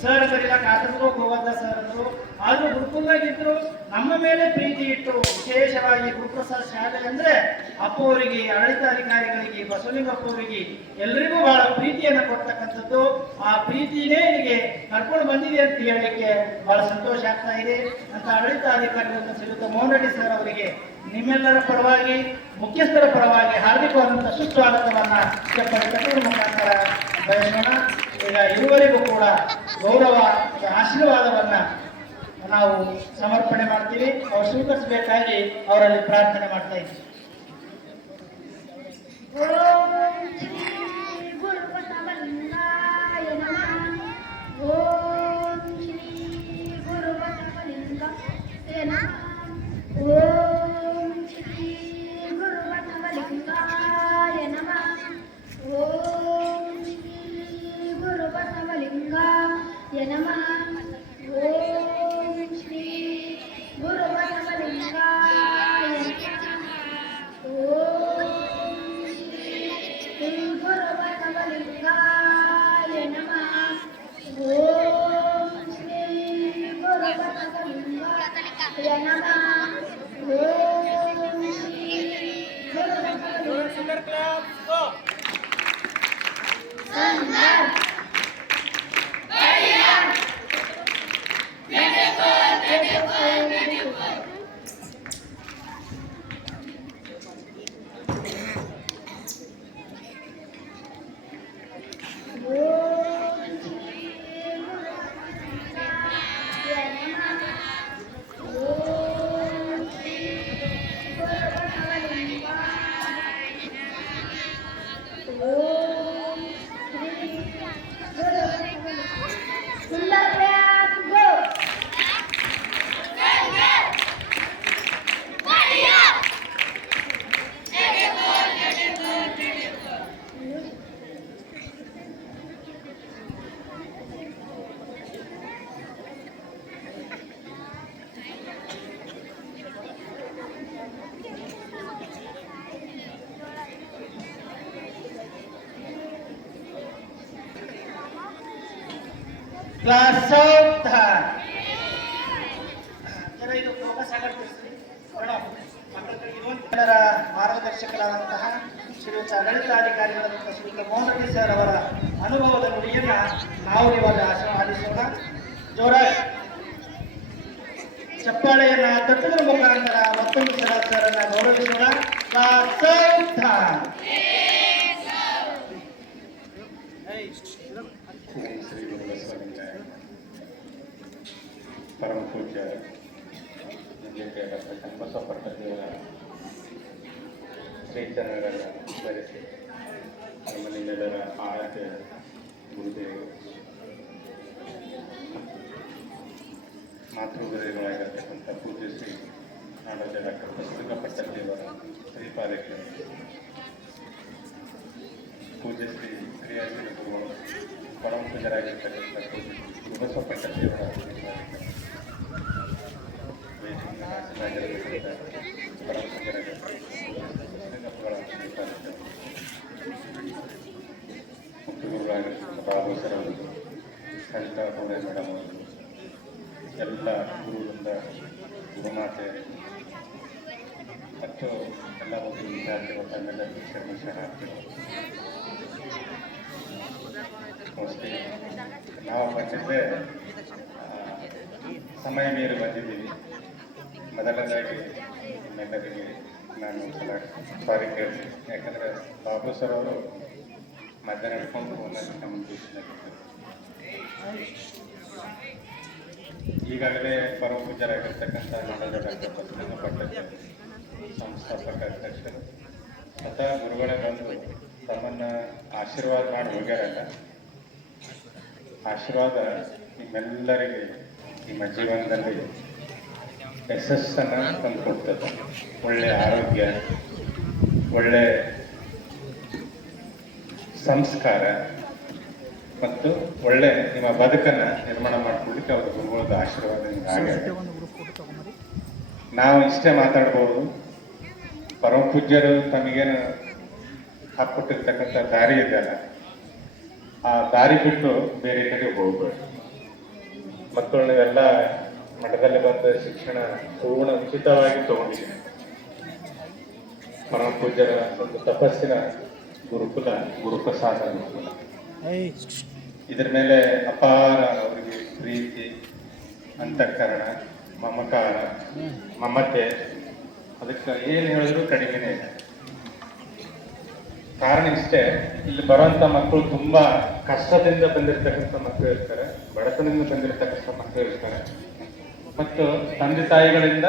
Sir ಕರೀಲಕ್ಕೆ ಆತನಿಗೂ ಹೋಗಲ್ಲ sir ಅಂದರು. ಆದರೂ ಗುರುಕುಲ್ದಾಗಿದ್ರು ನಮ್ಮ ಮೇಲೆ ಪ್ರೀತಿ ಇಟ್ಟು ವಿಶೇಷವಾಗಿ ಗುರುಪ್ರಸಾದ್ ಶಾಲೆ ಅಂದರೆ ಅಪ್ಪ ಅವರಿಗೆ, ಆಡಳಿತಾಧಿಕಾರಿಗಳಿಗೆ, ಬಸವಲಿಂಗಪ್ಪ ಅವರಿಗೆ ಎಲ್ಲರಿಗೂ ಬಹಳ ಪ್ರೀತಿಯನ್ನು ಕೊಡ್ತಕ್ಕಂಥದ್ದು. ಆ ಪ್ರೀತಿನೇ ನಿಮಗೆ ಕರ್ಕೊಂಡು ಬಂದಿದೆ ಅಂತ ಹೇಳಲಿಕ್ಕೆ ಬಹಳ ಸಂತೋಷ ಆಗ್ತಾ ಇದೆ ಅಂತ ಆಡಳಿತಾಧಿಕಾರಿಗಳನ್ನು ಶ್ರೀಯುತ ಮೋಹನ್ ರೆಡ್ಡಿ ಸರ್ ಅವರಿಗೆ ನಿಮ್ಮೆಲ್ಲರ ಪರವಾಗಿ, ಮುಖ್ಯಸ್ಥರ ಪರವಾಗಿ ಹಾರ್ದಿಕವಾದಂಥ ಸುಸ್ವಾಗತವನ್ನು ತಟ್ಟುವ ಮುಖಾಂತರ ಬಯಸೋಣ. ಈಗ ಇರುವರೆಗೂ ಕೂಡ ಗೌರವ ಆಶೀರ್ವಾದವನ್ನ ನಾವು ಸಮರ್ಪಣೆ ಮಾಡ್ತೀವಿ. ಅವರು ಸ್ವೀಕರಿಸಬೇಕಾಗಿ ಅವರಲ್ಲಿ ಪ್ರಾರ್ಥನೆ ಮಾಡ್ತಾ ಇದ್ದೀವಿ. ಕ್ಲಾಸ್ ಇದು ಫೋಕಸ್ ಮಾರ್ಗದರ್ಶಕರಾದಂತಹ ಶ್ರೀಯುತ ಆಡಳಿತಾಧಿಕಾರಿಗಳಾದಂತಹ ಶ್ರೀಯುತ ಮೋಹನ್ ರೆಡ್ಡಿ ಸರ್ ಅವರ ಅನುಭವದ ನುಡಿಯನ್ನ ನಾವು ಇವಾಗ ಆಲಿಸೋಣ. ಜೋರಾಗಿ ಚಪ್ಪಾಳೆಯನ್ನ ತಟ್ಟುವುದರ ಮುಖಾಂತರ ಮತ್ತೊಂದು ಸಲ ಸರ್ ಅನ್ನ ಗೌರವಿಸೋಣ. ಪರಮ ಪೂಜ್ಯ ಡಾಕ್ಟರ್ ಚನ್ನಬಸವ ದೇವರ ಶ್ರೀಚರಣಗಳ ಧರಿಸಿ ನಮ್ಮನ್ನೆಲ್ಲರ ಆರಾಧ್ಯ ಗುರುದೇವರು, ಮಾತೃಗುರುಗಳಾಗಿರ್ತಕ್ಕಂಥ ಪೂಜ್ಯ ಶ್ರೀ ನಾಡೋಜ ಡಾಕ್ಟರ್ ಬಸವಲಿಂಗ ದೇವರ ಶ್ರೀಪಾದಕ್ಕೆ, ಪೂಜ್ಯ ಶ್ರೀ ಕ್ರಿಯಾಶೀಲ ಗುರುಗಳು, ಪರಮ ಪೂಜ್ಯರಾಗಿರ್ತಕ್ಕಂಥ ಪೂಜ್ಯ ಶ್ರೀ ಬಸವ ದೇವರ ಬಾಬು ಸರ್ ಅವರು, ಸರಿತಾ ಗೌಡ ಮೇಡಮ್ ಅವರು, ಎಲ್ಲ ಗುರುವೃಂದ, ಗುರುಮಾತೆ ಮತ್ತು ಎಲ್ಲ ಒಂದು ವಿದ್ಯಾರ್ಥಿಗಳು ತಮ್ಮೆಲ್ಲ ಶರಣಾರ್ಥಿಗಳು. ಮೋಸ್ಟ್ಲಿ ನಾವು ಬಂದಿದ್ದೆ ಸಮಯ ಮೀರಿ ಬಂದಿದ್ದೀವಿ. ಮೊದಲನೇದಾಗಿ ನಿಮ್ಮೆಲ್ಲರಿಗೆ ನಾನು ಒಂದ್ಸಲ ಸಾರಿ ಕೇಳ್ತೀನಿ. ಯಾಕಂದರೆ ಬಾಬು ಸರ್ ಅವರು ಮಧ್ಯಾಹ್ನ ಹಿಡ್ಕೊಂಡು ಕಮ್ಯುನಿಕೇಷನ್ ಈಗಾಗಲೇ ಪರಮ ಪೂಜ್ಯರಾಗಿರ್ತಕ್ಕಂಥ ನಾಡೋಜ ಡಾಕ್ಟರ್ ಬಸವಲಿಂಗ ಸಂಸ್ಥಾಪಕ ಅಧ್ಯಕ್ಷರು ಅಥವಾ ಗುರುಗಳೇ ಬಂದು ತಮ್ಮನ್ನು ಆಶೀರ್ವಾದ ಮಾಡಿ ಹೋಗ್ಯಾರಲ್ಲ. ಆಶೀರ್ವಾದ ನಿಮ್ಮೆಲ್ಲರಿಗೆ ನಿಮ್ಮ ಜೀವನದಲ್ಲಿ ಯಶಸ್ಸನ್ನು ತಂದು ಕೊಡ್ತದೆ. ಒಳ್ಳೆಯ ಆರೋಗ್ಯ, ಒಳ್ಳೆ ಸಂಸ್ಕಾರ ಮತ್ತು ಒಳ್ಳೆ ನಿಮ್ಮ ಬದುಕನ್ನು ನಿರ್ಮಾಣ ಮಾಡಿಕೊಡ್ಲಿಕ್ಕೆ ಅವರು ಗುರುಗಳದ ಆಶೀರ್ವಾದ ನಿಮಗೆ. ನಾವು ಇಷ್ಟೇ ಮಾತಾಡ್ಬೋದು. ಪರಮ ಪೂಜ್ಯರು ತಮಗೇನು ಹಾಕ್ಕೊಟ್ಟಿರ್ತಕ್ಕಂಥ ದಾರಿ ಇದೆಯಲ್ಲ, ಆ ದಾರಿ ಬಿಟ್ಟು ಬೇರೆ ಕಡೆ ಹೋಗ್ಬೇಡಿ. ಮಕ್ಕಳನ್ನ ಎಲ್ಲ ಮಠದಲ್ಲಿ ಬಂದ ಶಿಕ್ಷಣ ಪೂರ್ಣ ಉಚಿತವಾಗಿ ತಗೊಂಡಿದ್ದೀನಿ. ಪರಮ ಪೂಜ್ಯರ ಒಂದು ತಪಸ್ಸಿನ ಗುರುಕುಲ ಗುರುಪ್ರಸಾದ ಗುರುಕುಲ. ಇದ್ರ ಮೇಲೆ ಅಪಾರ ಅವರಿಗೆ ಪ್ರೀತಿ, ಅಂತಃಕರಣ, ಮಮಕಾರ, ಮಮತೆ, ಅದಕ್ಕೆ ಏನು ಹೇಳಿದ್ರು ಕಡಿಮೆನೇ ಇದೆ. ಕಾರಣ ಇಷ್ಟೇ, ಇಲ್ಲಿ ಬರುವಂತ ಮಕ್ಕಳು ತುಂಬಾ ಕಷ್ಟದಿಂದ ಬಂದಿರತಕ್ಕಂಥ ಮಕ್ಕಳು ಇರ್ತಾರೆ, ಬಡತನದಿಂದ ಬಂದಿರತಕ್ಕಂಥ ಮಕ್ಕಳು ಇರ್ತಾರೆ, ಮತ್ತು ತಂದೆ ತಾಯಿಗಳಿಂದ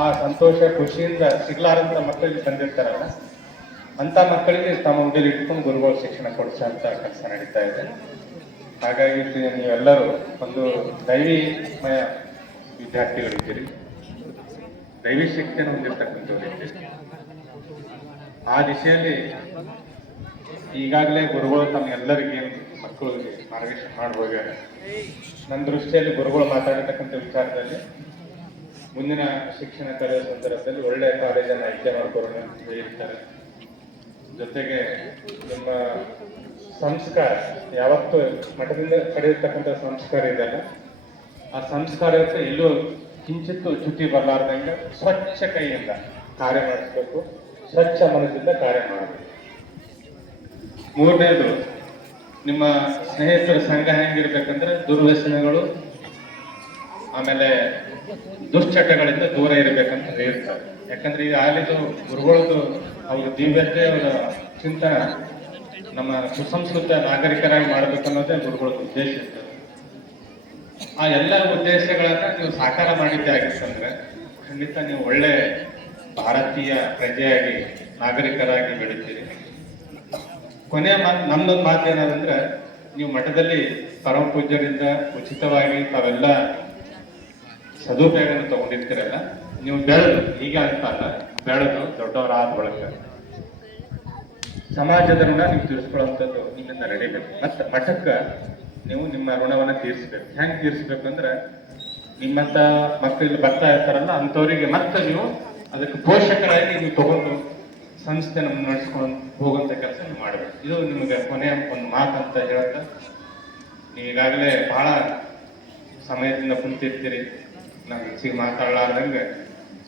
ಆ ಸಂತೋಷ ಖುಷಿಯಿಂದ ಸಿಗ್ಲಾರಂತ ಮಕ್ಕಳಿಗೆ ಬಂದಿರ್ತಾರಲ್ಲ, ಅಂತ ಮಕ್ಕಳಿಗೆ ತಮ್ಮ ಉಂಡೆಲಿ ಇಟ್ಕೊಂಡು ಗುರುಗಳು ಶಿಕ್ಷಣ ಕೊಡಿಸೋಂಥ ಕೆಲಸ ನಡೀತಾ ಇದೆ. ಹಾಗಾಗಿ ನೀವೆಲ್ಲರೂ ಒಂದು ದೈವಿಮಯ ವಿದ್ಯಾರ್ಥಿಗಳಿದ್ದೀರಿ, ದೈವಿ ಶಕ್ತಿಯನ್ನು ಹೊಂದಿರತಕ್ಕಂಥವ್ರಿದ್ದೀರಿ. ಆ ದಿಶೆಯಲ್ಲಿ ಈಗಾಗಲೇ ಗುರುಗಳು ತಮ್ಮೆಲ್ಲರಿಗೆ ಮಕ್ಕಳಿಗೆ ಮಾರ್ಗದರ್ಶನ ಮಾಡಿ ಹೋಗ್ಯಾರ. ನನ್ನ ದೃಷ್ಟಿಯಲ್ಲಿ ಗುರುಗಳು ಮಾತಾಡಿರ್ತಕ್ಕಂಥ ವಿಚಾರದಲ್ಲಿ ಮುಂದಿನ ಶಿಕ್ಷಣ ಕಲಿಯುವ ಸಂದರ್ಭದಲ್ಲಿ ಒಳ್ಳೆಯ ಕಾಲೇಜನ್ನು ಆಯ್ಕೆ ಮಾಡ್ಕೊಳ್ಳೋಣ ಹೇಳ್ತಾರೆ. ಜೊತೆಗೆ ನಿಮ್ಮ ಸಂಸ್ಕಾರ ಯಾವತ್ತು ಮಠದಿಂದ ಪಡೆದಿರ್ತಕ್ಕಂಥ ಸಂಸ್ಕಾರ ಇದೆಯಲ್ಲ, ಆ ಸಂಸ್ಕಾರಕ್ಕೆ ಎಲ್ಲೂ ಕಿಂಚಿತ್ತು ಚ್ಯುತಿ ಬರಲಾರ್ದಂಗೆ ಸ್ವಚ್ಛ ಕೈಯಿಂದ ಕಾರ್ಯ ಮಾಡಿಸ್ಬೇಕು, ಸ್ವಚ್ಛ ಮನಸ್ಸಿಂದ ಕಾರ್ಯ ಮಾಡಬೇಕು. ಮೂರನೇದು, ನಿಮ್ಮ ಸ್ನೇಹಿತರ ಸಂಘ ಹೆಂಗಿರ್ಬೇಕಂದ್ರೆ ದುರ್ವ್ಯಸನಗಳು ಆಮೇಲೆ ದುಶ್ಚಟಗಳಿಂದ ದೂರ ಇರಬೇಕಂತ ಹೇಳ್ತಾರೆ. ಯಾಕಂದ್ರೆ ಈಗ ಆಲಿದು ಗುರುಗಳದು ಅವ್ರ ದಿವ್ಯತೆ, ಅವರ ಚಿಂತನ ನಮ್ಮ ಸುಸಂಸ್ಕೃತ ನಾಗರಿಕರಾಗಿ ಮಾಡ್ಬೇಕನ್ನೋದೇ ಗುರುಗಳ ಉದ್ದೇಶ ಇರ್ತದೆ. ಆ ಎಲ್ಲ ಉದ್ದೇಶಗಳನ್ನ ನೀವು ಸಾಕಾರ ಮಾಡಿದ್ದೇ ಆಗಿತ್ತಂದ್ರೆ ಖಂಡಿತ ನೀವು ಒಳ್ಳೆ ಭಾರತೀಯ ಪ್ರಜೆಯಾಗಿ ನಾಗರಿಕರಾಗಿ ಬೆಳಿತೀರಿ. ಕೊನೆಯ ನಮ್ದೊಂದು ಮಾತು ಏನದಂದ್ರೆ, ನೀವು ಮಠದಲ್ಲಿ ಪರಮ ಪೂಜ್ಯರಿಂದ ಉಚಿತವಾಗಿ ತಾವೆಲ್ಲ ಸದುಪಯೋಗವನ್ನು ತಗೊಂಡಿರ್ತೀರಲ್ಲ, ನೀವು ಬೆಳೆದು ಈಗ ಅಂತ ಅಲ್ಲ, ಬೆಳೆದು ದೊಡ್ಡವರಾದ ಒಳಗ ಸಮಾಜದ ಋಣ ನೀವು ತೀರಿಸ್ಕೊಳ್ಳುವಂಥದ್ದು ನಿಮ್ಮಿಂದ ನಡೀಬೇಕು. ಮತ್ತೆ ಮಠಕ್ಕೆ ನೀವು ನಿಮ್ಮ ಋಣವನ್ನ ತೀರಿಸ್ಬೇಕು. ಹೆಂಗೆ ತೀರಿಸ್ಬೇಕು ಅಂದ್ರೆ, ನಿಮ್ಮಂತ ಮಕ್ಕಳು ಬರ್ತಾ ಇರ್ತಾರಲ್ಲ ಅಂಥವರಿಗೆ ಮತ್ತೆ ನೀವು ಅದಕ್ಕೆ ಪೋಷಕರಾಗಿ ನೀವು ತಗೊಂಡು ಸಂಸ್ಥೆ ನಮ್ಗೆ ನಡೆಸ್ಕೊಂಡು ಹೋಗುವಂತ ಕೆಲಸ ನೀವು ಮಾಡಬೇಕು. ಇದು ನಿಮಗೆ ಕೊನೆಯ ಒಂದು ಮಾತಂತ ಹೇಳ್ತಾ, ನೀವು ಈಗಾಗಲೇ ಬಹಳ ಸಮಯದಿಂದ ಕುಂತಿರ್ತೀರಿ, ನಾನು ಹೆಚ್ಚಿಗೆ ಮಾತಾಡಲಾರ್ದಂಗೆ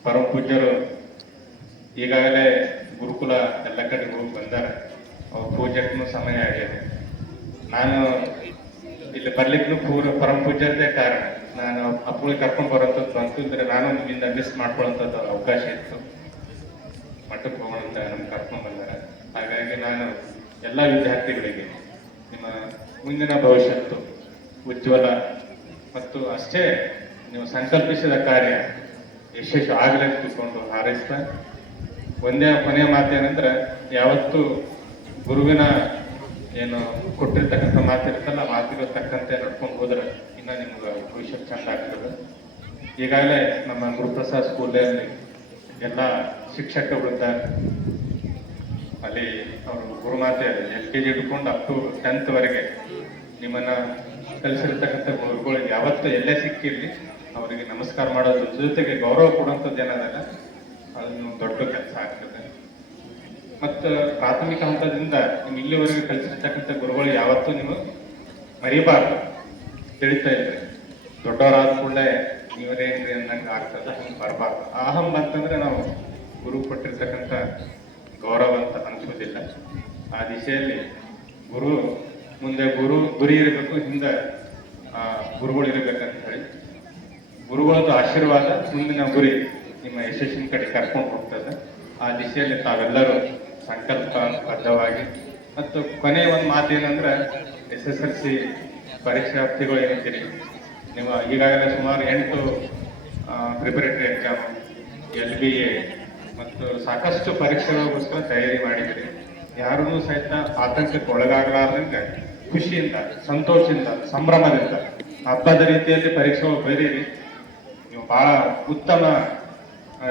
ಪರಮ ಪೂಜ್ಯರು ಈಗಾಗಲೇ ಗುರುಕುಲ ಎಲ್ಲ ಕಡೆ ಹೋಗಿ ಬಂದಾರ, ಅವ್ರ ಪೂಜೆಗೂ ಸಮಯ ಆಗಿದೆ. ನಾನು ಇಲ್ಲಿ ಬರ್ಲಿಕ್ಕೂ ಪರಮ ಪೂಜ್ಯತೆ ಕಾರಣ, ನಾನು ಅಪ್ಪಳಿಗೆ ಕರ್ಕೊಂಡು ಬರೋಂಥದ್ದು ಬಂತು ಅಂದ್ರೆ ನಾನು ನಿಮ್ಮಿಂದ ಮಿಸ್ ಮಾಡ್ಕೊಳ್ಳೋಂಥದ್ದು ಅವಕಾಶ ಇತ್ತು. ಮಠಕ್ಕೆ ಹೋಗೋಣ ಅಂತ ನಮ್ಗೆ ಕರ್ಕೊಂಡು ಬಂದಾರ. ಹಾಗಾಗಿ ನಾನು ಎಲ್ಲ ವಿದ್ಯಾರ್ಥಿಗಳಿಗೆ ನಿಮ್ಮ ಮುಂದಿನ ಭವಿಷ್ಯತ್ತು ಉಜ್ವಲ ಮತ್ತು ಅಷ್ಟೇ ನೀವು ಸಂಕಲ್ಪಿಸಿದ ಕಾರ್ಯ ಯಶಸ್ವಿ ಆಗಲಿ ತಿಳ್ಕೊಂಡು ಹಾರೈಸ್ತಾ, ಒಂದೇ ಕೊನೆಯ ಮಾತೇನಂದ್ರೆ, ಯಾವತ್ತು ಗುರುವಿನ ಏನು ಕೊಟ್ಟಿರ್ತಕ್ಕಂಥ ಮಾತಿರುತ್ತಲ್ಲ, ಮಾತಿರೋ ತಕ್ಕಂತೆ ನಡ್ಕೊಂಡು ಹೋದ್ರೆ ಇನ್ನ ನಿಮ್ಗೆ ಭವಿಷ್ಯ ಚಂದ ಆಗ್ತದೆ. ಈಗಾಗಲೇ ನಮ್ಮ ಗುರುಪ್ರಸಾದ್ ಸ್ಕೂಲಲ್ಲಿ ಎಲ್ಲ ಶಿಕ್ಷಕ ವೃಂದ ಅಲ್ಲಿ ಅವರು ಗುರುಮಾತೆ LKG ಹಿಡ್ಕೊಂಡು ಅಪ್ ಟು 10th ವರೆಗೆ ನಿಮ್ಮನ್ನ ಕಲಿಸಿರ್ತಕ್ಕಂಥ ಗುರುಗಳಿಗೆ ಯಾವತ್ತೂ ಎಲ್ಲೇ ಸಿಕ್ಕಿರ್ಲಿ ಅವರಿಗೆ ನಮಸ್ಕಾರ ಮಾಡೋದ್ರ ಜೊತೆಗೆ ಗೌರವ ಕೊಡುವಂಥದ್ದು ಏನದಲ್ಲ, ಅದನ್ನು ದೊಡ್ಡ ಕೆಲಸ ಆಗ್ತದೆ. ಮತ್ತು ಪ್ರಾಥಮಿಕ ಹಂತದಿಂದ ನಿಮ್ಗೆ ಇಲ್ಲಿವರೆಗೆ ಕಲಿಸಿರ್ತಕ್ಕಂಥ ಗುರುಗಳು ಯಾವತ್ತೂ ನೀವು ಮರಿಬಾರ್ದು, ತಿಳಿತಾ ಇದ್ರೆ ದೊಡ್ಡವರಾದ ಕೂಡಲೇ ನೀವರೇನ್ರಿ ಅಂದಂಗೆ ಆಗ್ತದೆ, ಹಂಗೆ ಬರಬಾರ್ದು. ಅಹಂ ಅಂತಂದ್ರೆ ನಾವು ಗುರು ಕೊಟ್ಟಿರ್ತಕ್ಕಂಥ ಗೌರವ ಅಂತ ಅನ್ಸೋದಿಲ್ಲ. ಆ ದಿಶೆಯಲ್ಲಿ ಮುಂದೆ ಗುರಿ ಇರಬೇಕು, ಹಿಂದೆ ಗುರುಗಳು ಇರಬೇಕಂತ ಹೇಳಿ ಗುರುಗಳದ್ದು ಆಶೀರ್ವಾದ ಮುಂದಿನ ಗುರಿ ನಿಮ್ಮ ಯಶಸ್ಸಿನ ಕಡೆ ಕರ್ಕೊಂಡು ಹೋಗ್ತದೆ. ಆ ದಿಶೆಯಲ್ಲಿ ತಾವೆಲ್ಲರೂ ಸಂಕಲ್ಪಬದ್ಧವಾಗಿ, ಮತ್ತು ಕೊನೆಯ ಒಂದು ಮಾತೇನಂದ್ರೆ, SSLC ಪರೀಕ್ಷಾರ್ಥಿಗಳು ಏನಿದ್ದೀರಿ, ನೀವು ಈಗಾಗಲೇ ಸುಮಾರು 8 ಪ್ರಿಪರೇಟರಿ ಎಕ್ಸಾಮ್, LBA ಮತ್ತು ಸಾಕಷ್ಟು ಪರೀಕ್ಷೆಗಳಿಗೋಸ್ಕರ ತಯಾರಿ ಮಾಡಿದ್ದೀರಿ. ಯಾರೂ ಸಹಿತ ಆತಂಕಕ್ಕೆ ಒಳಗಾಗಲಾರ್ದಂಗೆ ಖುಷಿಯಿಂದ, ಸಂತೋಷದಿಂದ, ಸಂಭ್ರಮದಿಂದ ಹಬ್ಬದ ರೀತಿಯಲ್ಲಿ ಪರೀಕ್ಷೆಗಳು ಬರೀರಿ. ನೀವು ಬಹಳ ಉತ್ತಮ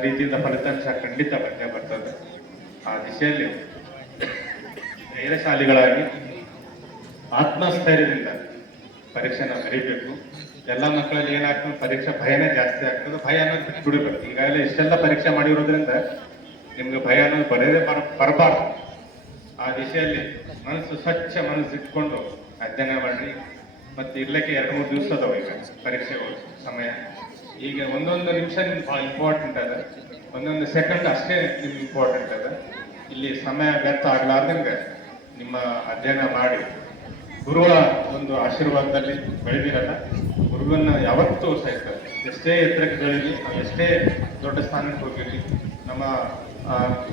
ರೀತಿಯಿಂದ ಫಲಿತಾಂಶ ಖಂಡಿತ ಬಂದೇ ಬರ್ತದೆ. ಆ ದಿಶೆಯಲ್ಲಿ ಧೈರ್ಯಶಾಲಿಗಳಾಗಿ ಆತ್ಮಸ್ಥೈರ್ಯದಿಂದ ಪರೀಕ್ಷೆನ ಬರೀಬೇಕು. ಎಲ್ಲ ಮಕ್ಕಳಲ್ಲಿ ಏನಾಗ್ತದೆ, ಪರೀಕ್ಷೆ ಭಯನೇ ಜಾಸ್ತಿ ಆಗ್ತದೆ. ಭಯ ಅನ್ನೋದು ಬಿಟ್ಟು ಬಿಡಬೇಕು. ಈಗಾಗಲೇ ಇಷ್ಟೆಲ್ಲ ಪರೀಕ್ಷೆ ಮಾಡಿರೋದ್ರಿಂದ ನಿಮ್ಗೆ ಭಯ ಅನ್ನೋದು ಬರಬಾರ್ದು. ಆ ದಿಶೆಯಲ್ಲಿ ಸ್ವಚ್ಛ ಮನಸ್ಸು ಇಟ್ಕೊಂಡು ಅಧ್ಯಯನ ಮಾಡ್ರಿ. ಮತ್ತೆ ಇರ್ಲಿಕ್ಕೆ 2-3 ದಿವಸ ಅದಾವ ಈಗ ಪರೀಕ್ಷೆ ಸಮಯ. ಈಗ ಒಂದೊಂದು ನಿಮಿಷ ನಿಮ್ಗೆ ಭಾಳ ಇಂಪಾರ್ಟೆಂಟ್ ಅದ, ಒಂದೊಂದು ಸೆಕೆಂಡ್ ಅಷ್ಟೇ ನಿಮ್ಗೆ ಇಂಪಾರ್ಟೆಂಟ್ ಅದ. ಇಲ್ಲಿ ಸಮಯ ವ್ಯರ್ಥ ಆಗ್ಲಾರ್ದಂಗೆ ನಿಮ್ಮ ಅಧ್ಯಯನ ಮಾಡಿ ಗುರುಗಳ ಒಂದು ಆಶೀರ್ವಾದದಲ್ಲಿ ಬೆಳೆದಿರಲ್ಲ. ಗುರುವನ್ನ ಯಾವತ್ತೂ ಸಹಿತ ಎಷ್ಟೇ ಎತ್ತರಕ್ಕೆ ಬೆಳೀಲಿ, ನಾವು ಎಷ್ಟೇ ದೊಡ್ಡ ಸ್ಥಾನಕ್ಕೆ ಹೋಗಿರಲಿ, ನಮ್ಮ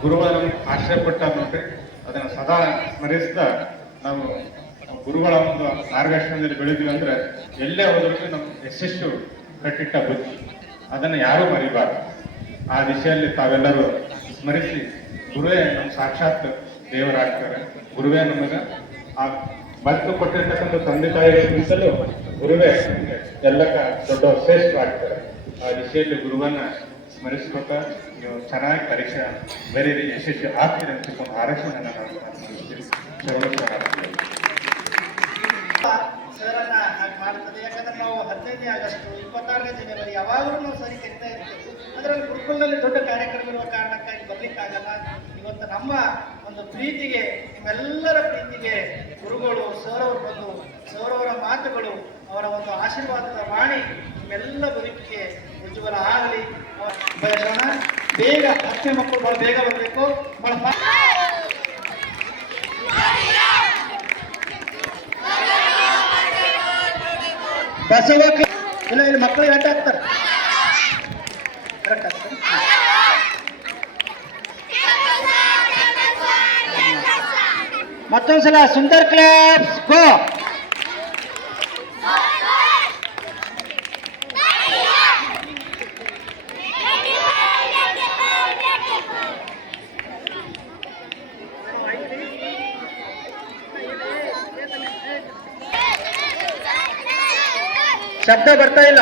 ಗುರುಗಳ ನಮ್ಗೆ ಆಶ್ರಯ ಪಟ್ಟ ನೋಡ್ರಿ, ಅದನ್ನು ಸದಾ ಸ್ಮರಿಸ್ತಾ ನಾವು ಗುರುಗಳ ಒಂದು ಮಾರ್ಗದರ್ಶನದಲ್ಲಿ ಬೆಳೆದ್ವಿ ಅಂದ್ರೆ ಎಲ್ಲೇ ಹೋದ್ರೂ ನಮ್ಮ ಯಶಸ್ಸು ಕಟ್ಟಿಟ್ಟ ಬುದ್ಧಿ, ಅದನ್ನು ಯಾರೂ ಮರಿಬಾರ್ದು. ಆ ದಿಶೆಯಲ್ಲಿ ತಾವೆಲ್ಲರೂ ಸ್ಮರಿಸಿ, ಗುರುವೇ ನಮ್ಮ ಸಾಕ್ಷಾತ್ ದೇವರಾಗ್ತಾರೆ. ಗುರುವೇ ನಮಗೆ ಆ ಬದುಕು ಕೊಟ್ಟಿರ್ತಕ್ಕಂಥ ತಂದೆ ತಾಯಿಗಳಿಗಿಂತಲೂ ಗುರುವೇ ಎಲ್ಲಕ್ಕ ದೊಡ್ಡ ಶ್ರೇಷ್ಠ ಆಗ್ತಾರೆ. ಆ ದಿಶೆಯಲ್ಲಿ ಗುರುವನ್ನ ಸ್ಮರಿಸ್ಬೇಕ. ನೀವು ಚೆನ್ನಾಗಿ ಪರೀಕ್ಷೆ ಬರೀರಿ, ಯಶಸ್ವಿ ಆಗ್ತೀರಿ ಅಂತ ತಿಳ್ಕೊಂಡು ಆರಕ್ಷಣೆ ಸರನ್ನ ಹಾಗೆ ಮಾಡ್ತದೆ. ಯಾಕಂದ್ರೆ ನಾವು 15ನೇ ಆಗಸ್ಟ್ 26ನೇ ಜನವರಿ ಯಾವಾಗಲೂ ನಾವು ಸರಿ ಕರಿತಾ ಇರ್ತೀವಿ. ಅದರಲ್ಲಿ ಗುರುಕುಲದಲ್ಲಿ ದೊಡ್ಡ ಕಾರ್ಯಕ್ರಮ ಇರುವ ಕಾರಣಕ್ಕಾಗಿ ಬರ್ಲಿಕ್ಕಾಗಲ್ಲ. ಇವತ್ತು ನಮ್ಮ ಒಂದು ಪ್ರೀತಿಗೆ, ನಿಮ್ಮೆಲ್ಲರ ಪ್ರೀತಿಗೆ ಗುರುಗಳು ಸರ್ ಅವರು ಬಂದು, ಸರ್ ಅವರ ಮಾತುಗಳು, ಅವರ ಒಂದು ಆಶೀರ್ವಾದದ ವಾಣಿ ನಿಮ್ಮೆಲ್ಲ ಬದುಕಿಗೆ ಉಜ್ವಲ ಆಗಲಿ ಬಯಸೋಣ. ಬೇಗ 10ನೇ ಮಕ್ಕಳು ಭಾಳ ಬೇಗ ಬರಬೇಕು. ಭಾಳ ಬಸವ ಇಲ್ಲ, ಇಲ್ಲಿ ಮಕ್ಕಳು ಆಟ ಆಗ್ತಾರೆ, ಕರೆಕ್ಟ್ ಆಗ್ತಾರೆ. ಮತ್ತೊಂದ್ಸಲ ಸುಂದರ್ ಕ್ಲಾಪ್ಸ್ ಗೋ. ಶಬ್ದ ಬರ್ತಾ ಇಲ್ಲ.